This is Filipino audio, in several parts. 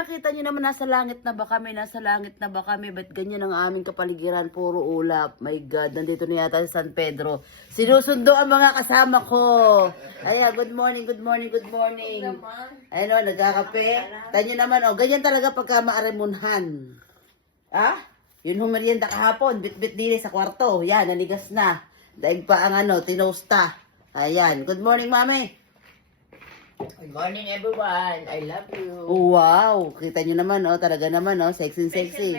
Ayan, kita nyo naman, nasa langit na ba kami? Nasa langit na ba kami? Ba't ganyan ang aming kapaligiran? Puro ulap. My God, nandito na yata sa San Pedro. Sinusundo ang mga kasama ko. Ayan, good morning, good morning, good morning. Ayun o, nagkakape. Tanyo naman, o, ganyan talaga pagka maaremunhan. Ah? Yun yung merienda kahapon. Bit-bit din sa kwarto. Yan, nanigas na. Daig pa ang tinosta. Ayan, good morning, mami. Good morning, everyone. I love you. Wow, kita nyo naman, talaga naman, sexy. Si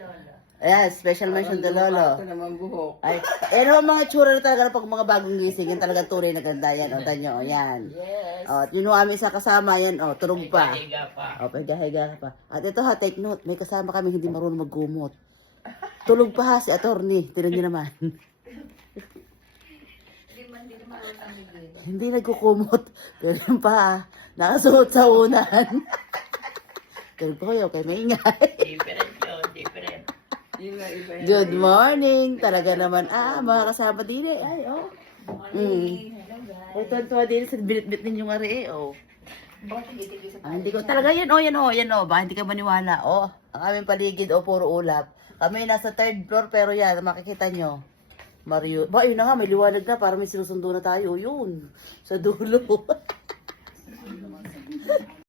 Lolo. Ayan, special mention to Lolo. Ito naman buhok. Ay, mga tsura na talaga pag mga bagong gising, yan talagang tunay na ganda yan, tanyo, yan. Yes. At yun yung aming isa kasama, yan, tulog pa. Higa pa. Pahiga pa. At ito ha, take note, may kasama kami hindi marunong maggumot. Tulog pa ha, si attorney, tinan nyo naman. Hindi nagkukumot, pero yun pa nakasuot sa unan. Tulog pa kayo, kaya maingay. Different yun, different. Good morning! Talaga naman, mga kasama din eh. Ay, Hello, guys. Ay, tuwa din sa binit-bit ninyong ari eh, hindi ko, talaga yan, baka hindi ka maniwala, ang aming paligid, puro ulap. Kami nasa 3rd floor, pero yan, makikita nyo. Mario, yun na nga, may liwanag na, para may sinusundo na tayo, yun, sa dulo.